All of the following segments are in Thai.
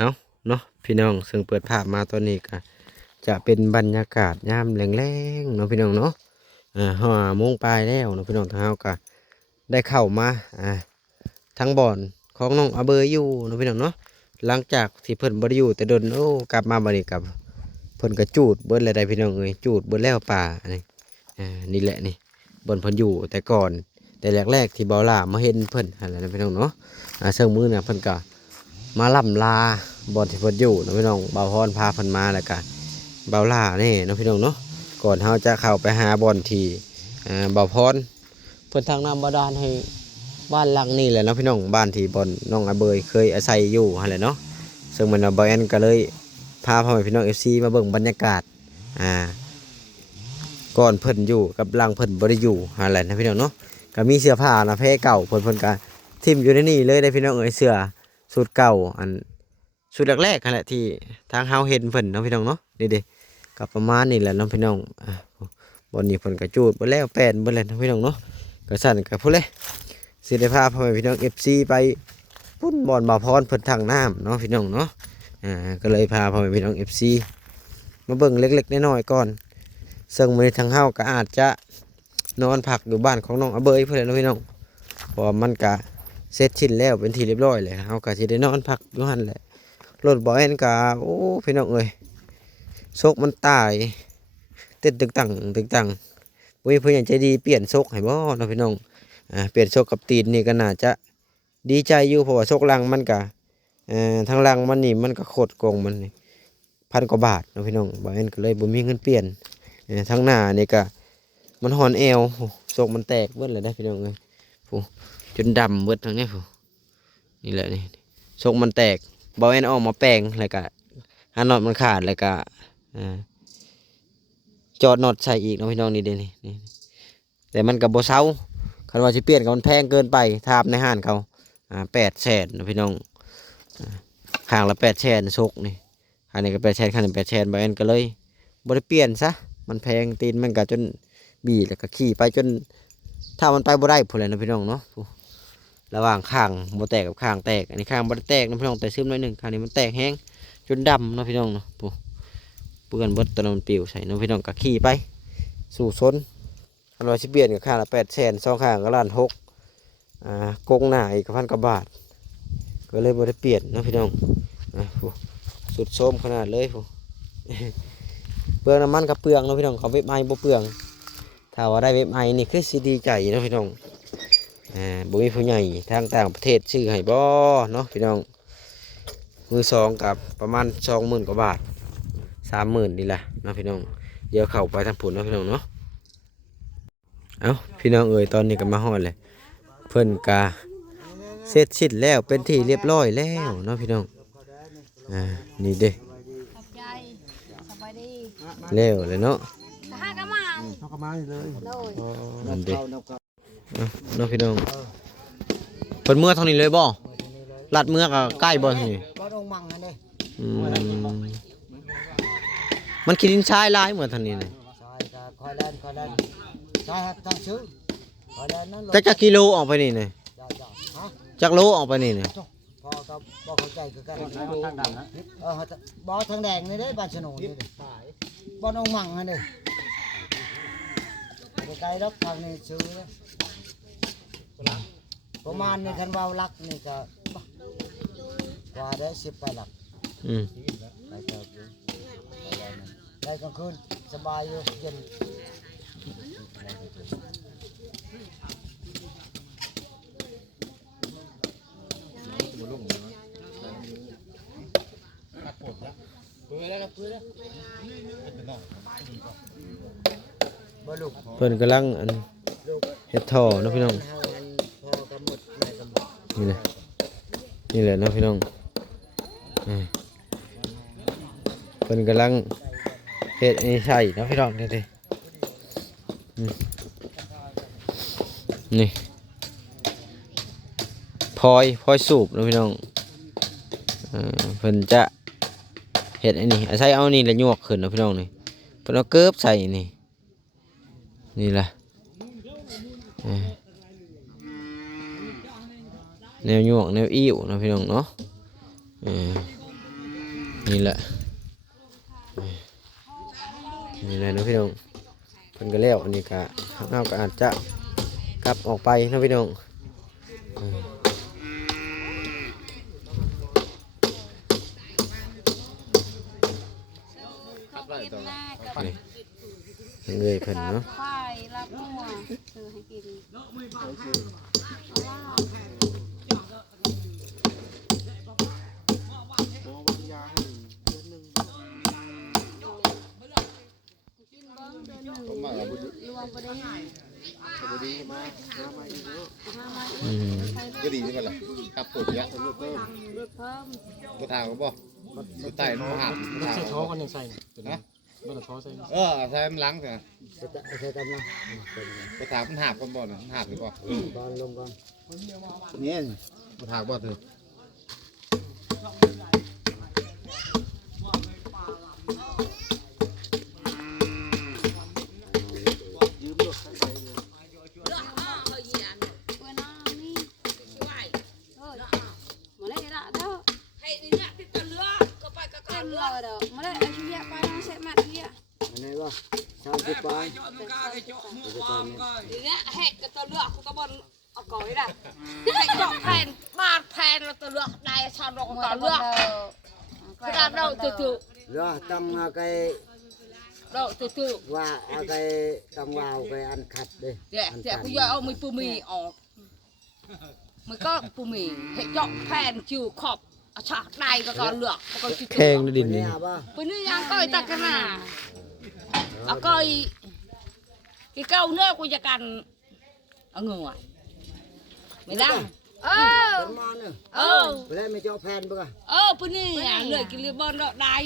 เอาเนาะพี่น้องซึ่งเปิดภาพมาตอนนี้ก็จะเป็นบรรยากาศยามแรงๆเนาะพี่น้องเนาะ5 โมงปลายแล้วเนาะพี่น้องทางเฮาก็ได้เข้ามาทั้งบ่อนของน้องอาเบยอยู่เนาะพี่น้องเนาะหลังจากที่เพิ่นบ่ได้อยู่แต่โดนโอ้กลับมาบัดนี้กับเพิ่นก็จูดเบิดแล้วได้พี่น้องเอ้ยจูดเบิดแล้วป่าอันนี้นี่แหละนี่บ่อนเพิ่นอยู่แต่ก่อนแต่แรกๆที่เบาล่ามาเห็นเพิ่นหั่นแหละนะพี่น้องเนาะเชิงมือเนี่ยเพิ่นก็มาล่ำลาบ่อนที่เพิ่นอยู่เนาะพี่น้องเบาพรพาเพิ่นมาแล้วก็เบาล่านี่เนาะพี่น้องเนาะก่อนเฮาจะเข้าไปหาบ่อนที่เบาพรเพิ่นทางน้ำบาดาลให้บ้านหลังนี้แหละเนาะพี่น้องบ้านที่บ่อนน้องอาเบยเคยอาศัยอยู่หั่นแหละเนาะซึ่งมันบ่แอนก็เลยพาพ่อแม่พี่น้อง FC มาเบิ่งบรรยากาศก่อนเพิ่นอยู่กับหลังเพิ่นบ่ได้อยู่หั่นแหละนะพี่น้องเนาะก็มีเสื้อผ้านะแพรเก่าเพิ่นก็ทิ่มอยู่ในนี่เลยได้พี่น้องเอ้ยเสื้อสูทเก่าอันชุดแรกๆนั่นแหละที่ทางเฮาเห็นเพิ่นเนาะพี่น้องเนาะนี่เด้ก็ประมาณนี้แหละเนาะพี่น้องบ่อนนี้เพิ่นก็จูดบ่แล้วแป้นบ่แล้วเนาะพี่น้องเนาะก็สั่นก็พุ่นเลยสิได้พาพ่อแม่พี่น้อง FC ไปพุ่นบ่อนบ่าวพรเพิ่นทางน้ำเนาะพี่น้องเนาะก็เลยพาพ่อแม่พี่น้อง FC มาเบิ่งเล็กๆน้อยๆก่อนซึ่งมื้อนี้ทางเฮาก็อาจจะนอนพักอยู่บ้านของน้องอาเบยเพิ่นแหละเนาะพี่น้องเพราะมันก็เสร็จสิ้นแล้วเป็นที่เรียบร้อยเลยเฮาก็สิได้นอนพักอยู่หั่นแหละรถบ่แอนก็โอ้พี่น้องเอ้ยโชคมันตายเต้นตึกตังตึกตังบ่มีผู้ใหญ่ใจดีเปลี่ยนโชคให้บ่เนาะพี่น้องเปลี่ยนโชคกับตีนนี่ก็น่าจะดีใจอยู่เพราะว่าโชคลังมันก็ทางลังมันนี่มันก็โคตรโกงมันนี่1,000 กว่าบาทเนาะพี่น้องบ่แอนก็เลยบ่มีเงินเปลี่ยนทางหน้านี่ก็มันหอนแอวโชคมันแตกเบิดเลยได้พี่น้องเอ้ยผู้จนดำเบิดทางนี้ผู้นี่แหละนี่โชคมันแตกบ่แอนออกมาแปลงแล้วก็หาน็อตมันขาดแล้วก็จอดน็อตใส่อีกเนาะพี่น้องนี่เด้นี่แต่มันก็บ่เซาคันว่าสิเปลี่ยนก็มันแพงเกินไปถามในห้างเขา800,000นะพี่น้องข้างละ800,000โชคนี่อันนี้ก็800,000ข้างนึง800,000บ่แอนก็เลยบ่ได้เปลี่ยนซะมันแพงตีนมันก็จนบี้แล้วก็ขี่ไปจนถ้ามันไปบ่ได้พุ่นแหละนะพี่น้องเนาะระหว่างข้างบ่แตกกับข้างแตกอันนี้ข้างบ่ได้แตกนะพี่น้องแต่ซึมหน่อยนึงข้างนี้มันแตกแฮงจนดำเนาะพี่น้องเนาะเปื้อนเบิดตอนมันปิวใส่น้องพี่น้องก็ขี่ไปสู่ซนคันว่าสิเปลี่ยนก็ข้างละ800,000 2ข้างก็1,600,000กงหน้าอีก1,000 กว่าบาทก็เลยบ่ได้เปลี่ยนเนาะพี่น้องสุดโทรมขนาดเลยเปลืองน้ำมันกับเปลืองเนาะพี่น้องเขาเว็บไอบ่เปลืองถ้าว่าได้เว็บไอนี่คือสิดีใจเนาะพี่น้องบ่มีผู้ใหญ่ทางต่างประเทศซื้อให้บ่เนาะพี่น้องมือสองกับประมาณ20,000 กว่าบาท30,000นี่แหละเนาะพี่น้องเดี๋ยวเข้าไปทางผุนเนาะพี่น้องเนาะเอ้าพี่น้องเอ๋ยตอนนี้ก็มาฮอดเลยเพิ่นกาเสร็จสิ้นแล้วเป็นที่เรียบร้อยแล้วเนาะพี่น้องนี่เด้แล้วเลยเนาะนั่นเด้เนาะพี่น้องเพิ่นเมื่อเท่านี้เลยบ่ลัดเมื่อก็ใกล้บ่เท่านี้มันกินดินทรายหลายเหมือนเท่านี้เลยจักกิโลออกไปนี่เนี่ยจักโลออกไปนี่เนี่ยพอกับบ่เข้าใจคือกันทางดำนะบ่ทางแดงนี่เด้บ้านสนุนนี่บ่องมั่งนั่นเด้บ่ไกลดอกทางนี้ซื้อประมาณนี้คันว่าลักนี่ก็กว่าได้10 ไปหลักไปเจอได้กลางคืนสบายอยู่เย็นเพิ่นกำลังเฮ็ดท่อเนาะพี่น้องนี่แหละนี่แหละเนาะพี่น้องเพิ่นกำลังเฮ็ดนี่ใส่เนาะพี่น้องนี่นี่พลอยสูบเนาะพี่น้องเพิ่นจะเฮ็ดอันนี้อาศัยเอานี่แล้วยวกขึ้นเนาะพี่น้องนี่เพิ่นเอาเกิบใส่นี่ล่ะแนวยวกแนวอิ่วเนาะพี่น้องเนาะ นี่แหละนี่แหละนะพี่น้องเพิ่นก็แล้วอันนี้ก็เฮาก็อาจจะกลับออกไปนะพี่น้องนี่เลยเพิ่นเนาะ ควายรับงัวซื้อให้กินกินเบิ้งเดือนหนึ่งรวมประเด็นหามา ก็ดีนี่กันล่ะครับปวดเยอะ เพิ่ม ตัวทางก็บ่ตัวไต่น้องหาม ใส่ท้อกันยังใส่นะบ่ละท้อใส่ ใช้มันล้างเถอะ ใช้กันนะ ตัวทางมันหาบกันบ่น่ะมันหาบหรือบ่ ก่อนลงก่อน นี่ตัวทางบ่เถอะ เพื่อนน้านี่มาเลยละเด้อเต็มเลยเด้อมาเลยไอ้เหี้ยไปน้องเสร็จมาเหี้ย อันนี้ว่า30ปลาย แหกกับตัวเลือกคุณตะบนเอาก่อยนะแหกจอกแผ่นบาดแผ่นแล้วตัวเลือกได้ชาลง มา ตัว เลื เลื อ อก กระดาษเราตื่น rồi tăng cái เราตื่น ว่าเอาไปต้องว่าเอาไปอันขัดดิ เดี๋ยวเดี๋ยวกูย่อยเอามือปูมีออกมือก็ปูมีแหกจอกแผ่นจิ๋วขอบชาได้ก็ก่อนเลือกก็จิ๋ว แข้งในดิน นี่ นี่ เอาป่ะ ปืนนี่ยังก้อยตะกันน่ะเอาก้อยกี่เก้าเนื้อกูจะกันเอาเงยไม่ได้เออ เป็นมาเนี่ย เออ ไปเลยไม่เจาะแผ่นป่ะ ปืนนี่เหนื่อยกินเรือบอลดอกได้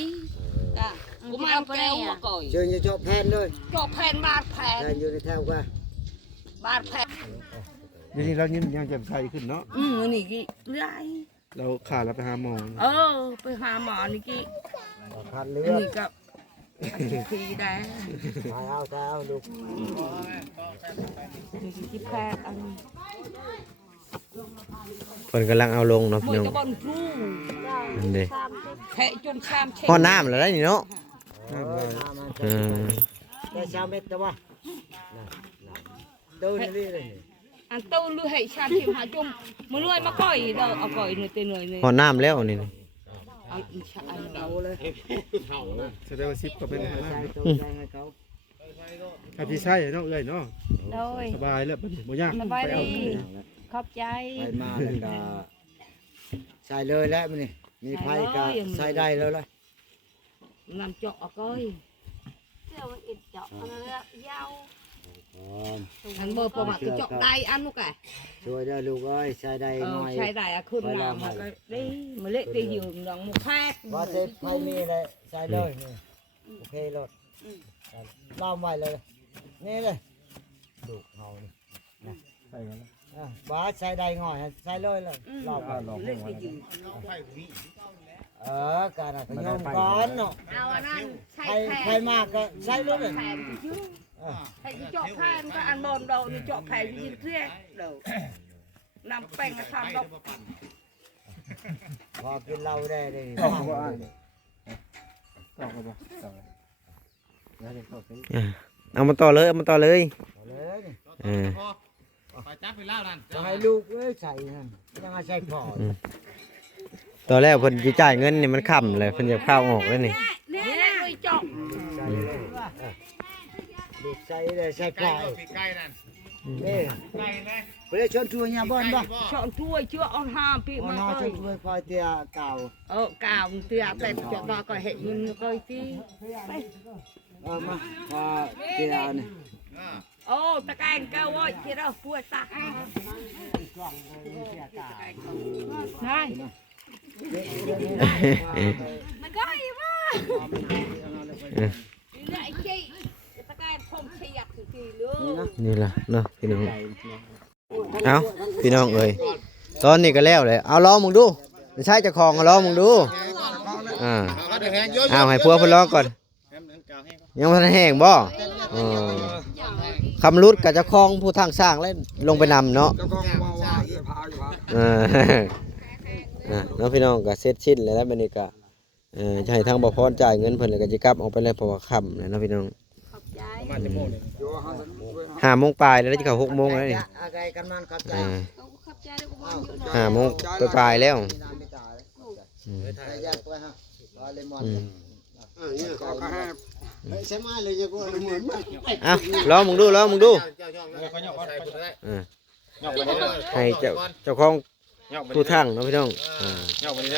กูมาเอาแก้วมาก่อย เชิญจะเจาะแผ่นเลย จอกแผ่นบาดแผ่น แผ่นอยู่ในแถวกัน บาดแผ่น เดี๋ยวนี้เรายังแจ่มใสขึ้นเนาะ นี่กี่เรื่อย เราขาดแล้วไปหาหมอ ไปหาหมอนี่กี่ ขัดเลือด นี่ก็ทีได้ เอาลูก นี่กี่แพทย์อัน เพิ่นกำลังเอาลงเนาะ ม พี่ วย น้อง ตะบอลพลู นั่นเด้ แพะจนข้ามเช็ด พอน้ำแล้วได้นี่เนาะ เออ อืม ได้ชาวเม็ดแต่ว่าดูนี่เลย อันตู้ลือให้ชาทิมหาจุ่มมือรวยมาก่อยเด้อเอาก่อยหน่อยเตยหน่อยเลย พอน้ำแล้วนี่ เอาอีชาอัน เอาเลย แสดงว่าซิปก็เป็นทาง ใส่ นั้น ตัวใจให้เขา ถ้าพี่ใช่เนาะเอ้ยเนาะ โดย สบายแล้วบัดนี้บ่ยาก สบายดีขอบใจ ไปมาแล้วก็ใส่เลยแล้วมันนี่มีไฟก็ใส่ได้แล้วเลย นำเจาะเอาก่อย เสื้อมันอิดเจาะอันนั้นยาว อันเบอร์ประมาณเจาะได้อันนู้นแก ช่วยได้ลูกเอ้ยใส่ได้หน่อย ใช้ได้อะขึ้นมามันก็ได้มาเละตีอยู่หลังมุกแพทย์ ว่าเซ็ตไฟมีเลยใส่เลยนี่โอเครถเล่าใหม่เลยนี่เลยดูเฮานี่ ใส่กันแล้ว ว่าใส่ได้ง่อยใส่เลยเลยเล่าใหม่ เละตีอยู่ การขยมก้อนเนาะ เอาอันนั้นใช้ ใคร แพ ใคร ทย์ มากก็ใส่เลย แพทย์ที่ชื่อใช้เจาะแพทย์ก็อันบอลเรานี่เจาะแพทย์ยิงเสี้ยเดี๋ยวนำแป้งมาทำดอก พอกินเหล้าได้เลย ตอกบ่อ่านตอกบ่ตอกแล้วจะตอกไป เอามาต่อเลยเอามาต่อเลย เลยนี่ เออ ไปจับไปแล้วนั่น จะให้ลูกเอ้ยใส่นั่นยังไงใส่พอ ตอนแรกเพิ่นสิจ่ายเงินนี่มันค่ำเลยเพิ่นจะเข้าออกแล้วนี่ เนี่ยไอ้เจาะ ใส่เลยลูกใส่เลยใส่พอ ใกล้นั่น นี่ ใกล้นะ ไปเลยชวนทัวร์เนี่ยบ้านบ่ chọn chuối chưa on ham bị อ๋อ mà น้องชวน coi ทัวร์คอยเตี้ยเก่า cào tiệt đây cho ta coi hệ nhìn coi tí มาพอเตี้ยนี่ ô ta canh cao ơi kia đâu cua ta này mày coi mà lại chị ta canh không thiệt thì nữa นี่ล่ะเนาะพี่น้องเอาพี่น้องเอ้ยตอนนี้ก็แล้วเลยเอาลองมึงดูไม่ใช่เจะคลองเอาลองมึงดูเอาให้พวกเพิ่นลองก่อนยังบ่ทันแห้งบ่คำรุดกับเจ้าของผู้ทางสร้างแล้วลงไปนำเนาะเออเนาะพี่น้องก็เสร็จสิ้นแล้วบัดนี้ก็ จะให้ทางบ่พรจ่ายเงินเพิ่นแล้วก็จะกลับออกไปเลยเพราะว่าค่ำแล้วเนาะพี่น้อง ขอบใจ ประมาณจะโมงเลย 5 โมงปลายแล้วจะเข้า6 โมงแล้วนี่ อะไรกันมันครับใจ เอาขอบใจแล้วก็บ่อยู่เนาะ 5 โมงปลายแล้ว แยกไว้ฮะเลมอนใช่ไหมเลยจะกูเหมือน เอ้าลองมึงดู เขาหยอกใส่ไปได้ เออ หยอกไปนี่ ให้เจ้าของ หยอกไป ผู้ นี่ ทั้งเนาะพี่น้อง หยอกไปนี่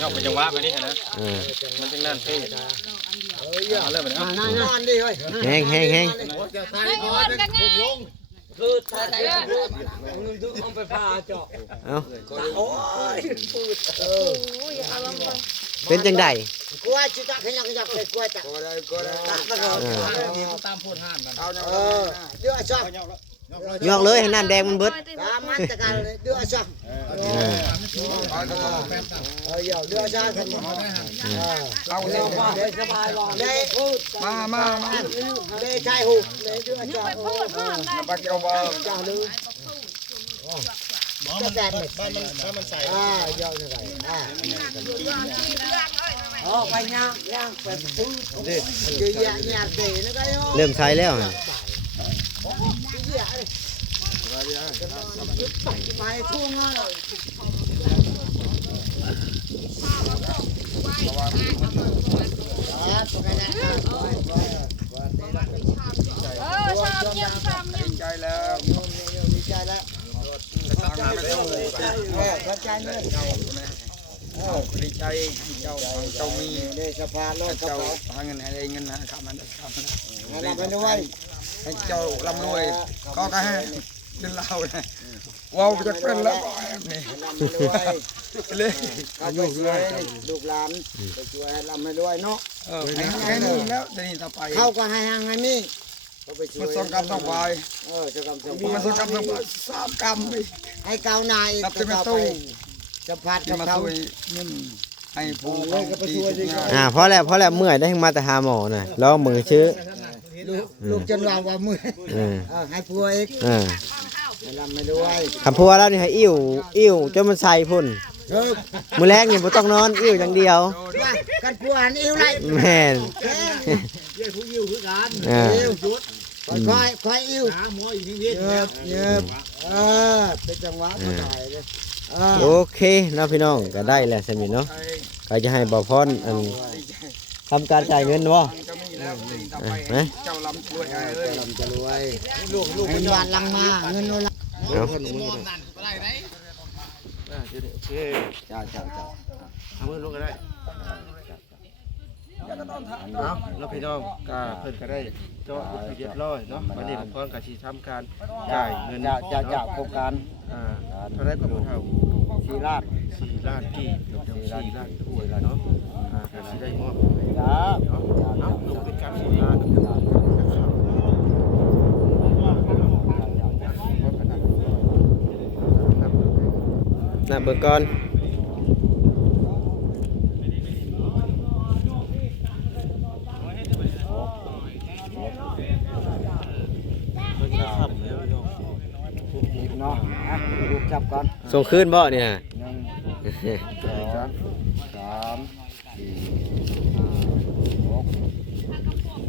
หยอกไปจังหวะไปนี่นะ มันจังนั่นเท่เอาเลยไปนะ นอนดิเฮ้ย แห้ง ให้อ้วนกันไง คือตายมึงดูเอาไปพาเจาะ เอ้า โอ้ยพูดเป็นจังได๋ กลัวจิตขยักเลยกลัวจ้ะก็ได้ตามพูดห้ามกันเดือดช็อก ยอกเลยให้น้ำแดงมันเบิด ตามมันจะกันเดือดช็อกเดือดช็อกกันเอาเร็วมาได้สบายได้มาได้ชายหูได้เดือดช็อกปักเกี่ยวบอลจ้าลืมจะแดดมันใส่ยอดเลยไปย่างไปซื้อเยอะแยะแยะเตะนะก็โย เริ่มใช้แล้วฮะ ไปทุ่งเลย ชอบเยี่ยมชอบเยี่ยม ใจแล้วดีใจแล้วเข้าใจเนี่ย ดีใจเจ้ามี ได้สภาโลก เจ้าหาเงินให้ได้เงินหาคำมันคำมัน ให้เราไปด้วย ให้เจ้าร่ำรวยก็ให้เป็นเราเลยว้าวจะเป็นแล้วนี่ นำไปด้วย เลย เขาไปช่วยลูกหลานไปช่วยให้ลำให้ด้วยเนาะ แค่นี้แล้วเดี๋ยวนี้ต่อไป เขาก็ให้ห่างให้นี่เขาไปช่วย มันสองกรรมต้องไป จะกำสอง มันสองกรรมต้องไปสามกรรมไป ให้เกาหนาย รับเต็ม ไป ตู้ จะพัด จะ กับ มา เขา ช่วยเงินให้ผู้ที่ทุกอย่าง พอแล้วเมื่อยได้มาแต่หาหมอน่ะลองมือชื่อ ลูกจนว่ามือ ให้ผัวอีกให้ลำให้ด้วย คำพัวแล้วนี่ให้อิ่วจนมันใส่พุ่นมื้อแรกนี่บ่ต้องนอนอิ่วอย่างเดียว กันผัวหันอิ่วไร แม่น อิ่วค่อยอิ่วเยบเป็นจังหวะผู้ชายเลย โอเคเนาะพี่น้องก็ได้แล้วสมิเนาะก็จะให้บ่พรทำการจ่ายเงินบ่ จะมีแล้วเดี๋ยวนี้ต่อไปเจ้าลำรวยไงเอ้ย จะรวยเงินบาทลังมาเงินโนลัง เอา จ้า เอามือลงก็ได้เอาแล้วพี่น้องก็เพิ่นก็ได้เจาะบุตรเรียบร้อยเนาะวันนี้ผมพร้อมกับที่ทำการจ่ายเงิน จะโครงการ เท่าไรก็บ่เท่า 4 ล้าน 4 ล้านกี่4 ล้านถ้วยแล้วเนาะก็สิได้มอบ จ้า เนาะเอาลงเป็นการ4 ล้านนะครับ น่ะเบิ่งก่อน เนาะลูกจับก่อน ส่งคืนบ่เนี่ย 1 2 3 4 5 6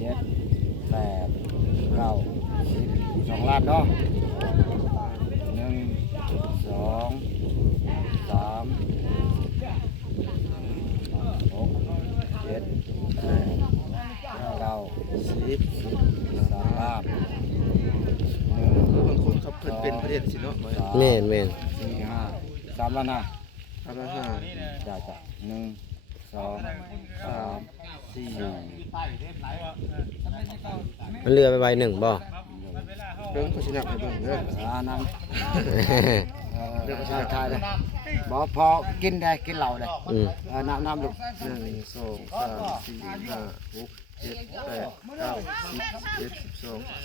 7 8 9 10 2 ล้านเนาะ1 2 3 6 7 8 9 10 3 ล้าน บางคนเขาเพิ่นเป็นประเทศสิเนาะ แม่น 4 5 3 ล้านนะ 3 ล้าน จ้า1 2 3 4 มันเรือไปใบหนึ่งบ่ เบิ่งก็สินับให้เบิ่งเด้อ นั่งเดี๋ยวชายเลยบอกพอกินได้กินเหล้าได้น้ำลูก 1 2 3 4 5 6 7 8 9 10 11 12 13 14 15 16 17 18 19 20 21 22 23 24 25 26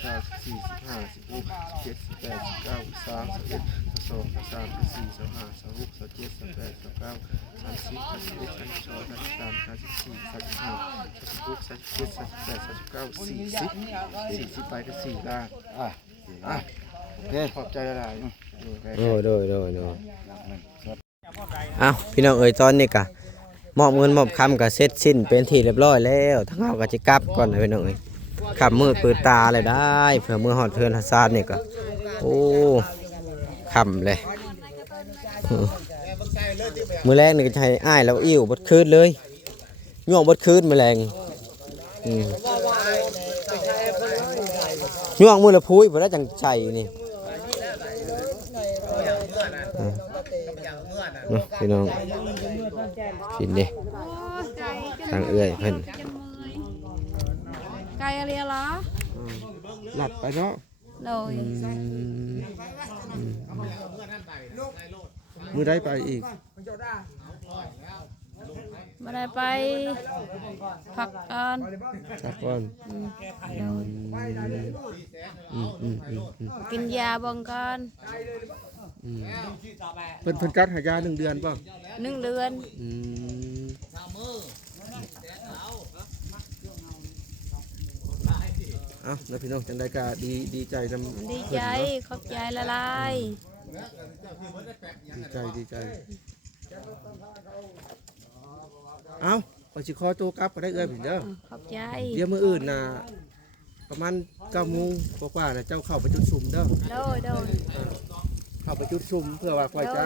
27 28 29 30 31 32 33 34 35 36 37 38 39 40 40ไปก็4ล้านขอบใจหลายๆ โอ้โดยเอาพี่น้องเอ๋ยตอนนี้กะ มอบเงินมอบคำก็เสร็จสิ้นเป็นที่เรียบร้อยแล้วทั้งเฮาก็สิกลับก่อนนะพี่น้องเอ้ยขับมืดเปิดตาเลยได้เผื่อมือฮอดเทือนฮัสซานนี่ก็โอ้ค่ำเลยมื้อแรกนี่ก็จะให้อ้ายแล้วอิ่วบดคืนเลยย่วงบดคืนมื้อแรงย่วงมื้อละพุ้ยบ่ได้จังใจนี่พี่น้องกินดิทางเอื้อยเพิ่น ไก่อะไรเหรอ หลัดไปเนาะ โดย มือได้ไปอีก มาได้ไปพักก่อน จากก่อน กินยาเบงก่อน เพิ่นจัดหายา1 เดือนป่ะ 1 เดือน เอ้าแล้วพี่น้องจังได้ก็ดีใจนำ ดีใจขอบใจละลาย ดีใจเอ้าไปสิขอตัวกลับก็ได้เอ้ยพี่เด้อ ขอบใจ เดี๋ยวมื้ออื่นน่ะประมาณ 9 โมงกว่าๆน่ะเจ้าเข้าไปจุดซุ่มเด้อ โดย เข้าไปจุดซุ่มเพื่อว่าค่อยจะ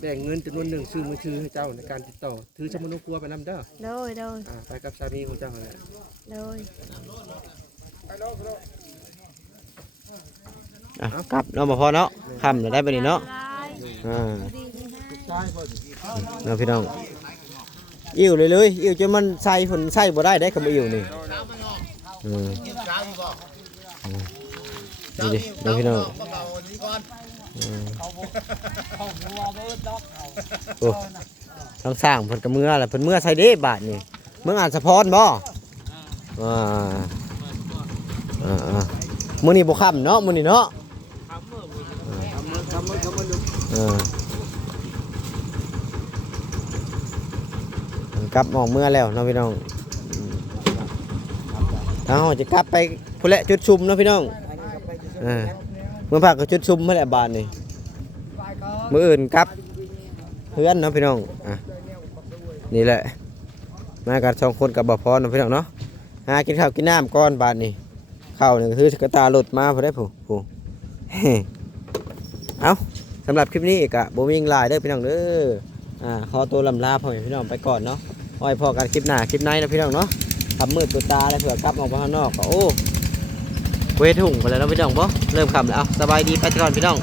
แบ่งเงินจำนวนหนึ่งซื้อมือถือให้เจ้าในการติดต่อถือสมุนครัวไปนำเด้อ โดย ไปกับสามีของเจ้าแหละ โดย กลับเนาะบ่พอเนาะค่ำแล้วได้บัดนี้เนาะ เนาะพี่น้องอิ่วเลยอิ่วจนมันใส่ผลใส่บ่ได้ได้คำอิ่วนี่นี่ดิเนาะพี่น้องโอ้ต้องสร้างเพิ่นกับเมื่อแหละเพิ่นเมื่อใส่เด้บาทนี่เมื่ออ่านสะพอนบ่มื้อนี้บ่ค่ำเนาะมื้อนี้เนาะกลับออกเมื่อแล้วเนาะพี่น้องถ้าเราจะกลับไปพุ่นแหละจุดชุมเนาะพี่น้องเมื่อพักก็จุดชุมเมื่อแหละบาทนี่มื้ออื่นกลับเพื่อนเนาะพี่น้องนี่แหละมากัน2 คนกับบ่พอเนาะพี่น้องเนาะหากินข้าวกินน้ำก่อนบาทนี่ข้าวนี่ก็คือกระตาหลุดมาพอได้ผู้เอาสำหรับคลิปนี้ก็บ่มีหยังหลายเด้อพี่น้องเด้อขอตัวลำลาพ่อแม่พี่น้องไปก่อนเนาะไว้พอกันคลิปหน้าคลิปไหนนะพี่น้องเนาะทำมืดตัวตาแล้วเผื่อกลับออกมาข้างนอกก็โอ้เวทุ่งไปแล้วเนาะพี่น้องบ่เริ่มค่ำแล้วเอาสบายดีไปก่อนพี่น้อง